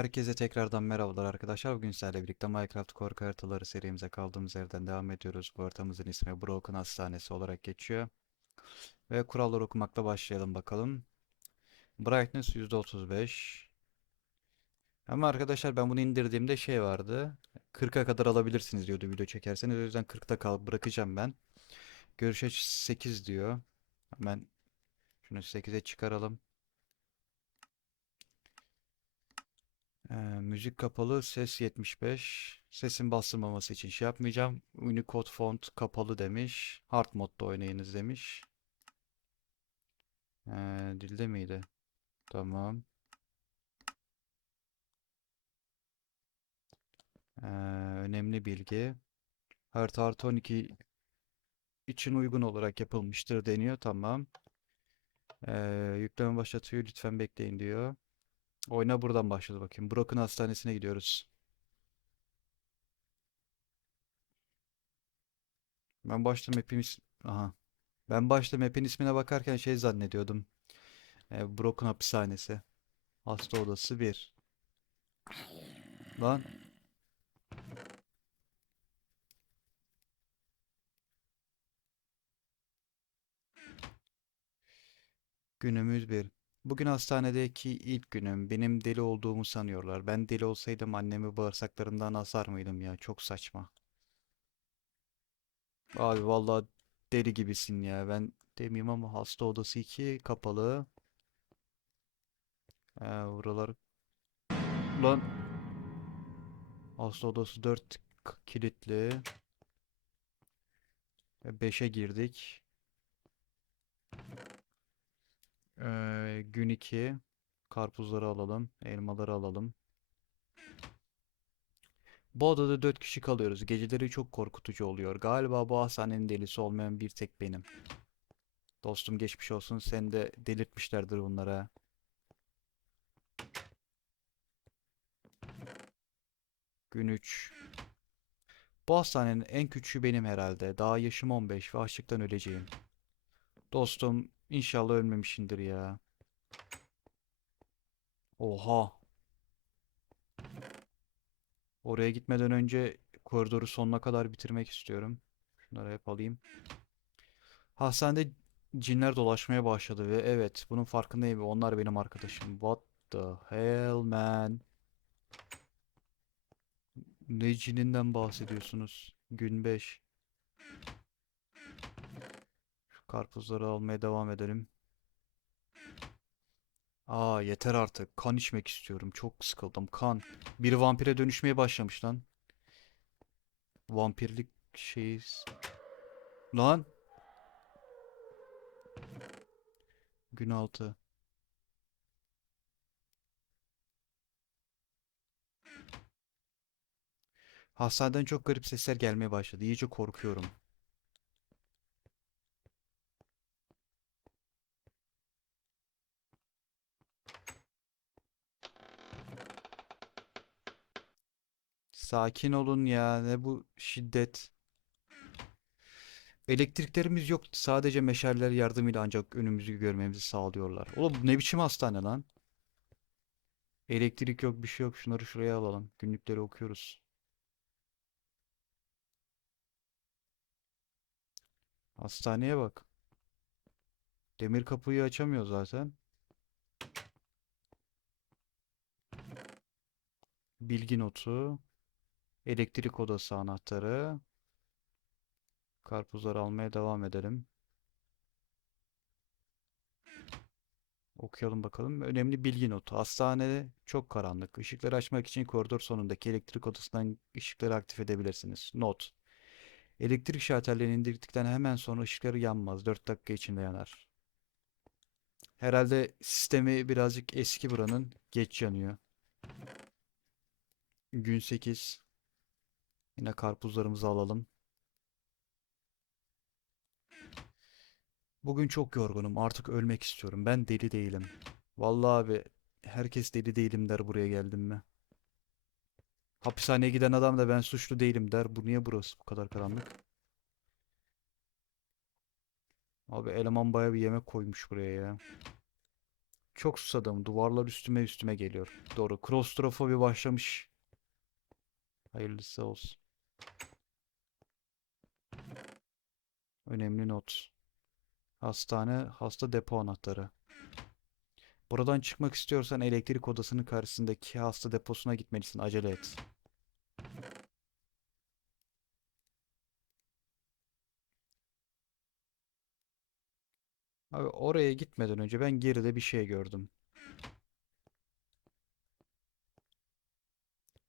Herkese tekrardan merhabalar arkadaşlar. Bugün sizlerle birlikte Minecraft korku haritaları serimize kaldığımız yerden devam ediyoruz. Bu haritamızın ismi Broken Hastanesi olarak geçiyor. Ve kuralları okumakla başlayalım bakalım. Brightness %35. Ama arkadaşlar ben bunu indirdiğimde şey vardı. 40'a kadar alabilirsiniz diyordu video çekerseniz. O yüzden 40'ta kal bırakacağım ben. Görüş açısı 8 diyor. Hemen şunu 8'e çıkaralım. Ee, müzik kapalı, ses 75. Sesin bastırmaması için şey yapmayacağım. Unicode font kapalı demiş. Hard modda oynayınız demiş. Ee, dilde miydi? Tamam. Ee, önemli bilgi. Harita artı 12 için uygun olarak yapılmıştır deniyor. Tamam. Ee, yükleme başlatıyor. Lütfen bekleyin diyor. Oyuna buradan başladı bakayım. Broken Hastanesi'ne gidiyoruz. Ben başta map'in Aha. Ben başta map'in ismine bakarken şey zannediyordum. Ee, Broken Hapishanesi. Hasta odası 1. Lan. Günümüz bir. Bugün hastanedeki ilk günüm. Benim deli olduğumu sanıyorlar. Ben deli olsaydım annemi bağırsaklarından asar mıydım ya? Çok saçma. Abi vallahi deli gibisin ya. Ben demeyeyim ama hasta odası 2 kapalı. Ee, buralar lan hasta odası 4 kilitli. 5'e girdik. Ee, gün 2 karpuzları alalım, elmaları alalım. Bu odada 4 kişi kalıyoruz. Geceleri çok korkutucu oluyor. Galiba bu hastanenin delisi olmayan bir tek benim. Dostum geçmiş olsun. Seni de delirtmişlerdir bunlara. Gün 3. Bu hastanenin en küçüğü benim herhalde. Daha yaşım 15 ve açlıktan öleceğim. Dostum inşallah ölmemişindir ya. Oha. Oraya gitmeden önce koridoru sonuna kadar bitirmek istiyorum. Şunları hep alayım. Hastanede cinler dolaşmaya başladı ve evet bunun farkındayım onlar benim arkadaşım. What the hell man? Ne cininden bahsediyorsunuz? Gün 5. Karpuzları almaya devam edelim. Aa yeter artık. Kan içmek istiyorum. Çok sıkıldım. Kan. Biri vampire dönüşmeye başlamış lan. Vampirlik şeyi... Lan. Gün altı. Hastaneden çok garip sesler gelmeye başladı. İyice korkuyorum. Sakin olun ya. Ne bu şiddet? Elektriklerimiz yok. Sadece meşaleler yardımıyla ancak önümüzü görmemizi sağlıyorlar. Oğlum ne biçim hastane lan? Elektrik yok, bir şey yok. Şunları şuraya alalım. Günlükleri okuyoruz. Hastaneye bak. Demir kapıyı açamıyor zaten. Bilgi notu. Elektrik odası anahtarı. Karpuzları almaya devam edelim. Okuyalım bakalım. Önemli bilgi notu. Hastanede çok karanlık. Işıkları açmak için koridor sonundaki elektrik odasından ışıkları aktif edebilirsiniz. Not. Elektrik şalterlerini indirdikten hemen sonra ışıkları yanmaz. 4 dakika içinde yanar. Herhalde sistemi birazcık eski buranın. Geç yanıyor. Gün 8. Yine karpuzlarımızı alalım. Bugün çok yorgunum. Artık ölmek istiyorum. Ben deli değilim. Vallahi abi herkes deli değilim der buraya geldim mi? Hapishaneye giden adam da ben suçlu değilim der. Bu niye burası bu kadar karanlık? Abi eleman baya bir yemek koymuş buraya ya. Çok susadım. Duvarlar üstüme üstüme geliyor. Doğru. Klostrofobi başlamış. Hayırlısı olsun. Önemli not. Hastane, hasta depo anahtarı. Buradan çıkmak istiyorsan elektrik odasının karşısındaki hasta deposuna gitmelisin. Acele et. Abi oraya gitmeden önce ben geride bir şey gördüm.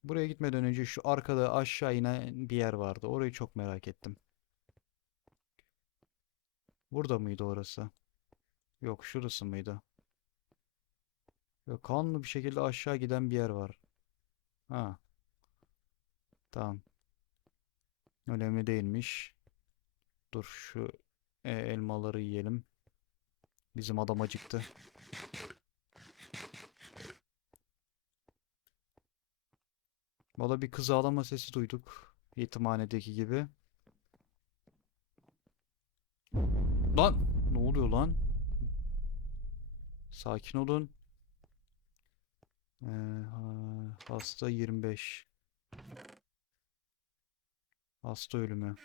Buraya gitmeden önce şu arkada aşağı inen bir yer vardı. Orayı çok merak ettim. Burada mıydı orası? Yok, şurası mıydı? Yok, kanlı bir şekilde aşağı giden bir yer var. Ha, tamam. Önemli değilmiş. Dur şu e, elmaları yiyelim. Bizim adam acıktı. Valla bir kız ağlama sesi duyduk. Yetimhanedeki gibi. Lan! Ne oluyor lan? Sakin olun. Ee, ha- hasta 25. Hasta ölümü.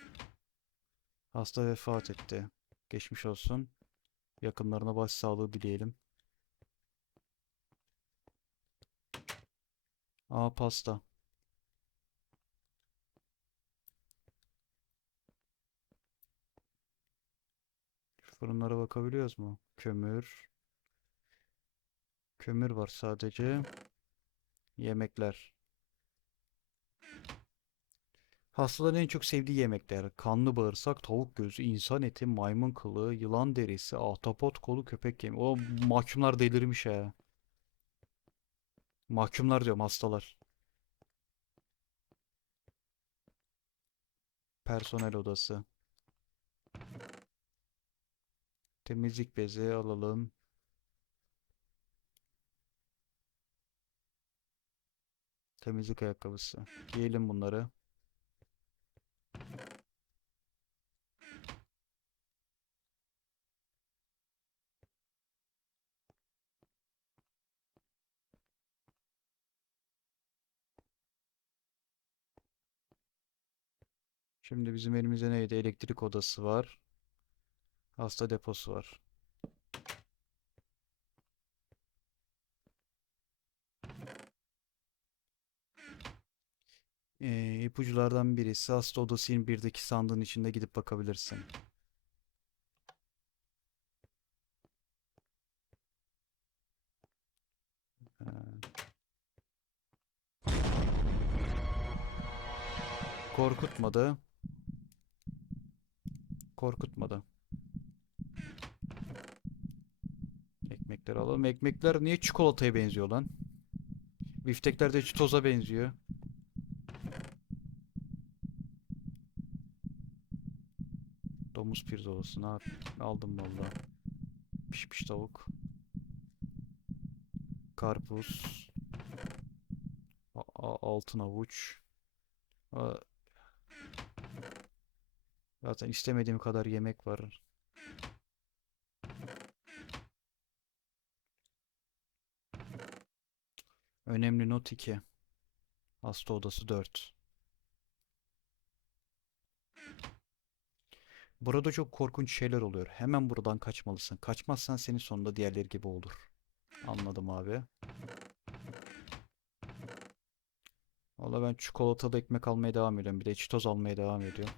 Hasta vefat etti. Geçmiş olsun. Yakınlarına başsağlığı dileyelim. Aa pasta. Fırınlara bakabiliyoruz mu? Kömür. Kömür var sadece. Yemekler. Hastaların en çok sevdiği yemekler. Kanlı bağırsak, tavuk gözü, insan eti, maymun kılığı, yılan derisi, ahtapot kolu, köpek kemiği. O mahkumlar delirmiş ya. Mahkumlar diyorum hastalar. Personel odası. Temizlik bezi alalım. Temizlik ayakkabısı. Giyelim bunları. Şimdi bizim elimizde neydi? Elektrik odası var. Hasta deposu var. Ee, ipuculardan birisi hasta odasının birdeki sandığın içinde gidip bakabilirsin. Korkutmadı. Korkutmadı. Ekmekleri alalım. Ekmekler niye çikolataya benziyor lan? Biftekler de çitoza benziyor. Domuz pirzolası ne yap- aldım valla. Pişmiş tavuk. Karpuz. A- altın avuç. A- Zaten istemediğim kadar yemek var. Önemli not 2. Hasta odası 4. Burada çok korkunç şeyler oluyor. Hemen buradan kaçmalısın. Kaçmazsan senin sonunda diğerleri gibi olur. Anladım abi. Valla ben çikolatalı ekmek almaya devam ediyorum. Bir de çitoz almaya devam ediyorum.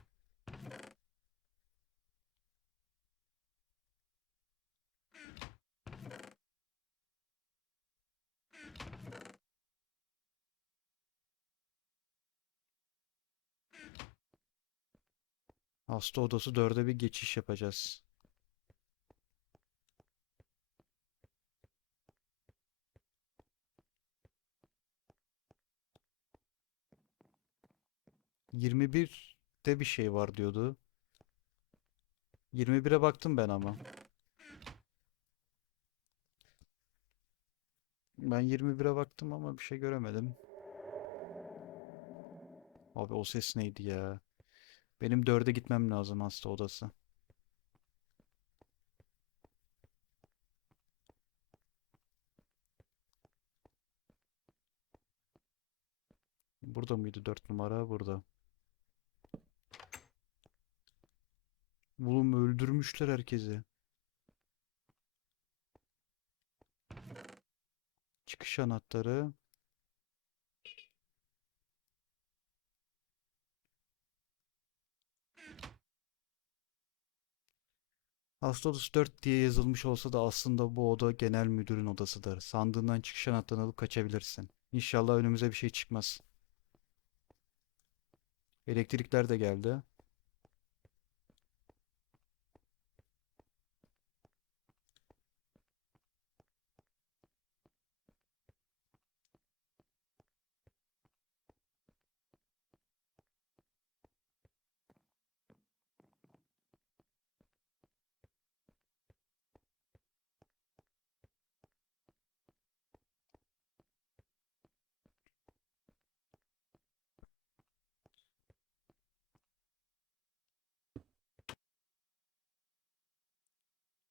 Hasta odası dörde bir geçiş yapacağız. Yirmi birde bir şey var diyordu. 21'e baktım ben ama. Ben 21'e baktım ama bir şey göremedim. Abi o ses neydi ya? Benim dörde gitmem lazım hasta odası. Burada mıydı dört numara? Burada. Oğlum öldürmüşler herkesi. Çıkış anahtarı. Hasta odası 4 diye yazılmış olsa da aslında bu oda genel müdürün odasıdır. Sandığından çıkış anahtarını alıp kaçabilirsin. İnşallah önümüze bir şey çıkmaz. Elektrikler de geldi.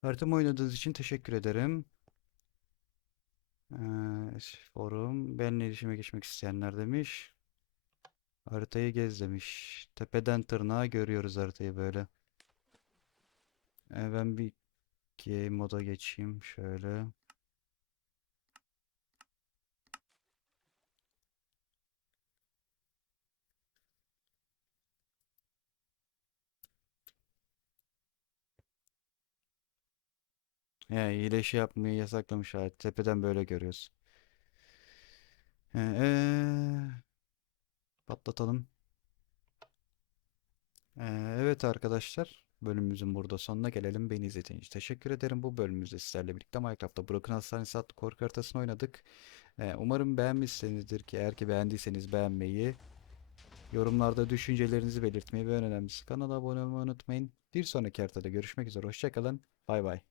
Haritamı oynadığınız için teşekkür ederim. Ee, forum. Benimle iletişime geçmek isteyenler demiş. Haritayı gez demiş. Tepeden tırnağa görüyoruz haritayı böyle. Ee, ben bir game moda geçeyim şöyle. He, iyileşi yapmayı yasaklamış hayat. Tepeden böyle görüyoruz. Ee, patlatalım. Ee, evet arkadaşlar. Bölümümüzün burada sonuna gelelim. Beni izlediğiniz için teşekkür ederim. Bu bölümümüzde sizlerle birlikte Minecraft'ta Broken Hastanesi adlı korku haritasını oynadık. Ee, umarım beğenmişsinizdir ki eğer ki beğendiyseniz beğenmeyi, yorumlarda düşüncelerinizi belirtmeyi ve en önemlisi kanala abone olmayı unutmayın. Bir sonraki haritada görüşmek üzere. Hoşçakalın. Bay bay.